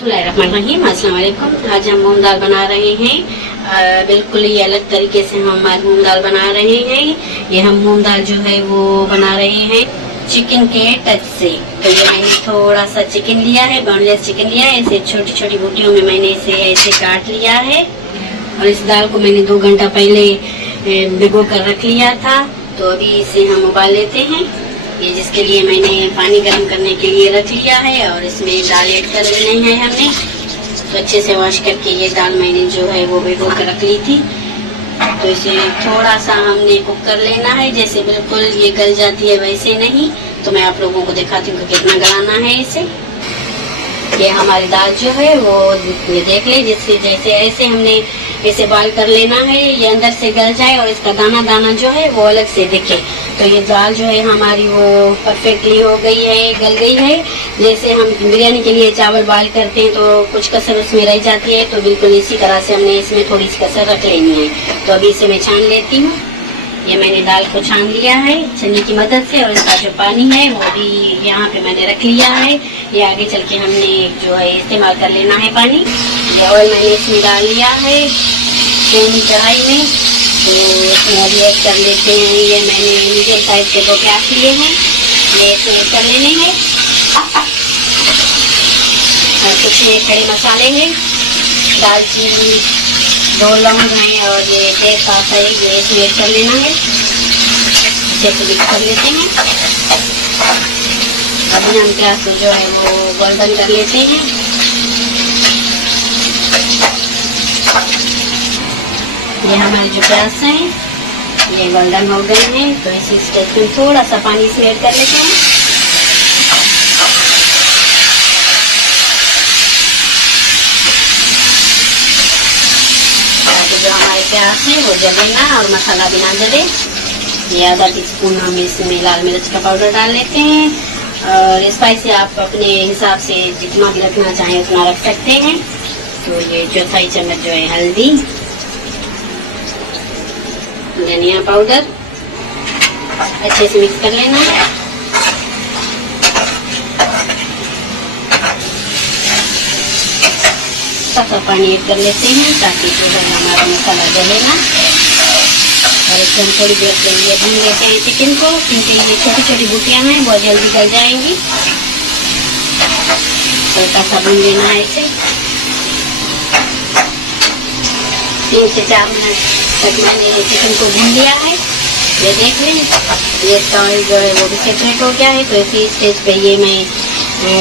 बिस्मिल्लाहिर्रहमानिर्रहीम, अस्सलाम वालेकुम। आज हम मूंग दाल बना रहे हैं। बिल्कुल ही अलग तरीके से हम आज मूंग दाल बना रहे हैं। ये हम मूंग दाल जो है वो बना रहे हैं चिकन के टच से। तो ये मैंने थोड़ा सा चिकन लिया है, बोनलेस चिकन लिया है। इसे छोटी छोटी बूटियों में मैंने इसे ऐसे काट लिया है और इस दाल को मैंने 2 घंटा पहले भिगो कर रख लिया था। तो अभी इसे हम उबाल लेते हैं। ये जिसके लिए मैंने पानी गर्म करने के लिए रख लिया है और इसमें दाल ऐड कर लेनी है हमने। तो अच्छे से वॉश करके ये दाल मैंने जो है वो भिगो कर रख ली थी। तो इसे थोड़ा सा हमने कुक कर लेना है, जैसे बिल्कुल ये गल जाती है वैसे नहीं। तो मैं आप लोगों को दिखाती हूँ कि कितना गलाना है इसे। ये हमारी दाल जो है वो ये देख ले, जिससे जैसे ऐसे हमने इसे बॉईल कर लेना है, ये अंदर से गल जाए और इसका दाना दाना जो है वो अलग से दिखे। तो ये दाल जो है हमारी वो परफेक्टली हो गई है, गल गई है। जैसे हम बिरयानी के लिए चावल बॉईल करते हैं तो कुछ कसर उसमें रह जाती है, तो बिल्कुल इसी तरह से हमने इसमें थोड़ी सी कसर रख लेनी है। तो अभी इसे मैं छान लेती हूँ। ये मैंने दाल को छान लिया है छन्नी की मदद से और इसका जो पानी है वो भी यहाँ पे मैंने रख लिया है। ये आगे चल के हमने जो है इस्तेमाल कर लेना है पानी। ये ऑयल मैंने इसमें डाल लिया है सेम कढ़ाई में। तो इसमें अभी ऐड कर लेते हैं, ये मैंने मीडियम साइज के 2 प्याज लिए हैं, ये इसमें ऐड कर लेने हैं। और कुछ ये खड़े मसाले हैं, दालचीनी, 2 लौंग हैं और ये तेजपात है, ये इसमें ऐड कर लेना है। अच्छे से मिक्स कर लेते हैं। अभी हम प्याज को जो है वो गोल्डन कर लेते हैं। ये हमारे जो प्याज हैं ये गोल्डन हो गए हैं। तो इसी स्टेज में थोड़ा सा पानी इसमें ऐड कर लेते हैं। जो हमारे प्याज है वो जले ना और मसाला भी ना जले। ये आधा टीस्पून हम इसमें लाल मिर्च का पाउडर डाल लेते हैं और स्पाइसी आप अपने हिसाब से जितना भी रखना चाहें उतना रख सकते हैं। तो ये 4 चम्मच जो है हल्दी, धनिया पाउडर, अच्छे से मिक्स कर लेना है। थोड़ा पानी ऐड कर लेते हैं ताकि जो है हमारा मसाला जले ना। और इसको हम थोड़ी देर के लिए भून लेते हैं चिकन को, क्योंकि ये छोटी छोटी बूटियां हैं बहुत जल्दी गल जाएंगी। हल्का सा भून लेना है इसे। 3 से 4 मिनट तक मैंने चिकन को भून लिया है। ये देख लें, ये इसका ऑयल जो है वो भी सेपरेट हो गया है। तो इसी स्टेज पे ये मैं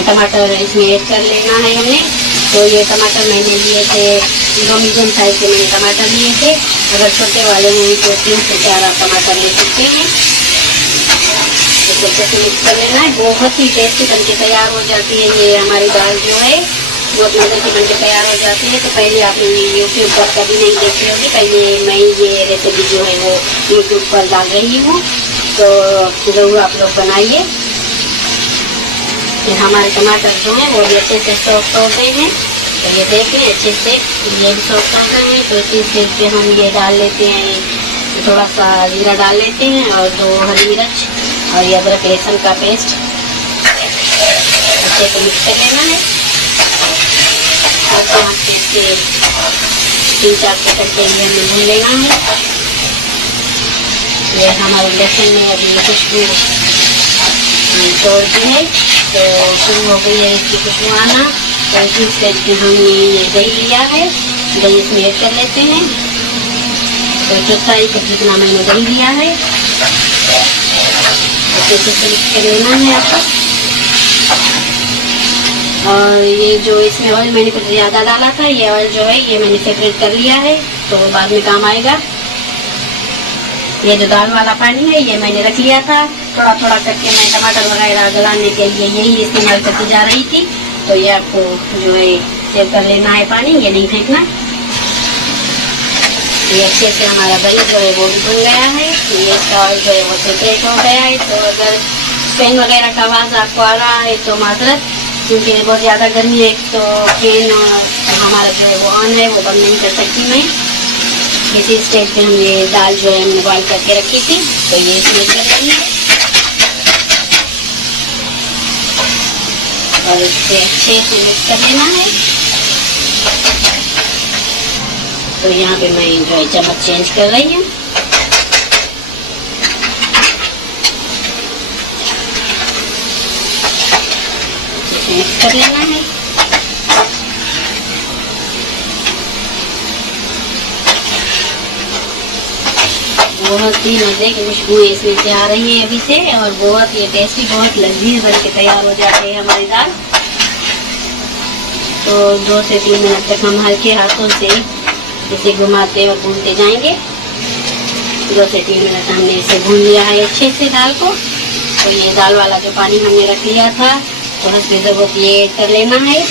टमाटर इसमें ऐड कर लेना है हमने। तो ये टमाटर मैंने लिए थे 2 मीडियम साइज के मैंने टमाटर लिए थे। अगर छोटे वाले हैं तो 3 से 4 आप टमाटर ले सकते हैं। इसको अच्छे से मिक्स कर लेना है। बहुत ही टेस्टी बन के तैयार हो जाती है ये हमारी दाल जो है, बहुत मज़े की बन के तैयार हो जाती है। तो पहले आपने यूट्यूब पर कभी नहीं देखी होगी, पहले मैं ये रेसिपी जो है वो यूट्यूब पर डाल रही हूँ, तो ज़रूर आप लोग बनाइए। फिर हमारे टमाटर जो हैं वो भी अच्छे से सॉफ्ट हो गए हैं। तो ये देखें अच्छे से ये भी सॉफ्ट हो गए हैं। तो इसी स्टेज पे हम ये डाल लेते हैं, थोड़ा सा जीरा डाल लेते हैं और 2 हरी मिर्च और ये अदरक लहसुन का पेस्ट अच्छे से मिक्स कर लेना है। और 5 से 3-4 सेकंड के लिए हमें भून लेना है। ये हमारे लहसुन में अभी खुशबू छोड़ती है, तो शुरू हो गई है इसकी खुशबू आना। तो इसी स्टेज पे हमने ये दही लिया है, दही इसमें ऐड कर लेते हैं। तो 4 कप जितना मैंने दही लिया है, अच्छे से मिक्स कर लेना है आपको। और ये जो इसमें ऑयल मैंने कुछ ज़्यादा डाला था, ये ऑयल जो है ये मैंने सेपरेट कर लिया है, तो बाद में काम आएगा। ये जो दाल वाला पानी है ये मैंने रख लिया था, थोड़ा थोड़ा करके मैं टमाटर वगैरह गलाने के लिए यही इस्तेमाल करती जा रही थी। तो ये आपको जो है सेव कर लेना है पानी, ये नहीं फेंकना। ये अच्छे से हमारा दही जो है वो भी भुन गया है। ये इसका ऑयल जो है वो सेपरेट हो गया है। तो अगर फैन वगैरह का आवाज़ आपको आ रहा है तो माजरत, क्योंकि बहुत ज़्यादा गर्मी है तो फैन हमारा जो है वो ऑन है, वो बंद नहीं कर सकती मैं। इसी स्टेज पे हम ये दाल जो है हमने बॉईल करके रखी थी, तो ये इसमें कर रही है। और इसे अच्छे से मिक्स कर लेना है। तो यहाँ पे मैं जो है चम्मच चेंज कर रही हूँ। मिक्स कर लेना है। बहुत ही मजे की खुशबू इसमें से आ रही है अभी से, और बहुत ही टेस्टी, बहुत लजीज बन के तैयार हो जाते हैं हमारी दाल। तो 2 से 3 मिनट तक हम हल्के हाथों से इसे घुमाते और भूनते जाएंगे। 2 से 3 मिनट हमने इसे भून लिया है अच्छे से दाल को। तो ये दाल वाला जो पानी हमने रख लिया था, तो उसमें जरूरत ये ऐड कर लेना है।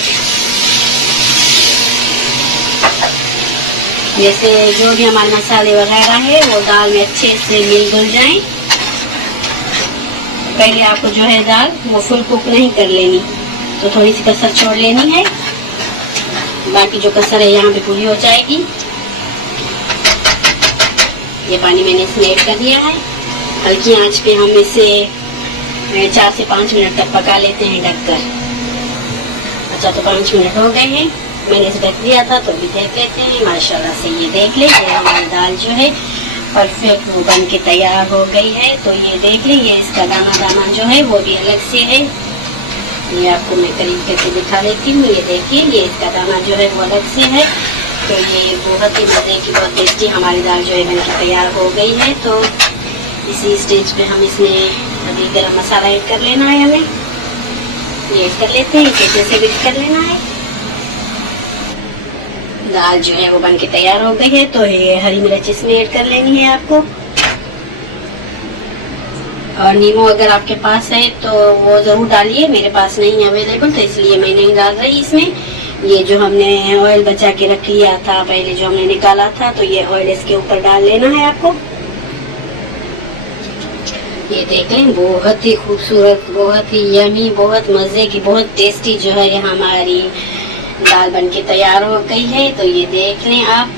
जैसे जो भी हमारे मसाले वगैरह है वो दाल में अच्छे से मिल घुल जाए। पहले आपको जो है दाल वो फुल कुक नहीं कर लेनी, तो थोड़ी सी कसर छोड़ लेनी है। बाकी जो कसर है यहाँ पे पूरी हो जाएगी। ये पानी मैंने इसमें ऐड कर दिया है। हल्की आंच पे हम इसे 4 से 5 मिनट तक पका लेते हैं ढककर। अच्छा, तो 5 मिनट हो गए हैं, मैंने इसे ढक दिया था। तो भी देख लेते हैं। माशाल्लाह से ये देख ले, ये हमारी दाल जो है परफेक्ट वो बन के तैयार हो गई है। तो ये देख ले, ये इसका दाना दाना जो है वो भी अलग से है। ये आपको मैं करीब करके दिखा देती हूँ। ये देखिए, ये इसका दाना जो है वो अलग से है। तो ये बहुत ही मज़े की, बहुत टेस्टी हमारी दाल जो है बन के तैयार हो गई है। तो इसी स्टेज पे हम इसमें अभी गरम मसाला ऐड कर लेना है हमें। ये ऐड कर लेते हैं, इसे से मिक्स कर लेना है। दाल जो है वो बन के तैयार हो गई है। तो ये हरी मिर्च इसमें ऐड कर लेनी है आपको। और नींबू अगर आपके पास है तो वो ज़रूर डालिए। मेरे पास नहीं है अवेलेबल, तो इसलिए मैं नहीं डाल रही इसमें। ये जो हमने ऑयल बचा के रख लिया था पहले, जो हमने निकाला था, तो ये ऑयल इसके ऊपर डाल लेना है आपको। ये देखें, बहुत ही खूबसूरत, बहुत ही यमी, बहुत मज़े की, बहुत टेस्टी जो है ये हमारी दाल बन के तैयार हो गई है। तो ये देख लें आप,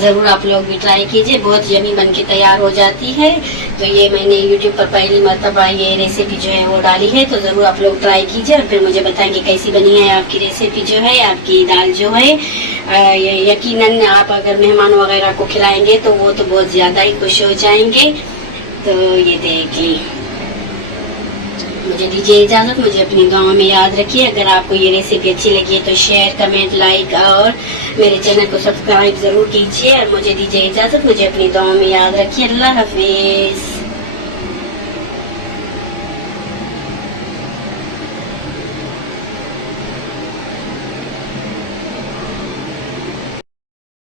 ज़रूर आप लोग भी ट्राई कीजिए, बहुत यमी बन के तैयार हो जाती है। तो ये मैंने YouTube पर पहली मर्तबा ये रेसिपी जो है वो डाली है। तो ज़रूर आप लोग ट्राई कीजिए और फिर मुझे बताएं कि कैसी बनी है आपकी रेसिपी जो है, आपकी दाल जो है। यकीनन आप अगर मेहमान वगैरह को खिलाएंगे तो वो तो बहुत ज़्यादा ही खुश हो जाएंगे। तो ये देखिए, मुझे दीजिए इजाज़त, मुझे अपनी दुआओं में याद रखिए। अगर आपको ये रेसिपी अच्छी लगी है तो शेयर, कमेंट, लाइक और मेरे चैनल को सब्सक्राइब ज़रूर कीजिए। और मुझे दीजिए इजाज़त, मुझे अपनी दुआओं में याद रखिए। अल्लाह हाफिज़।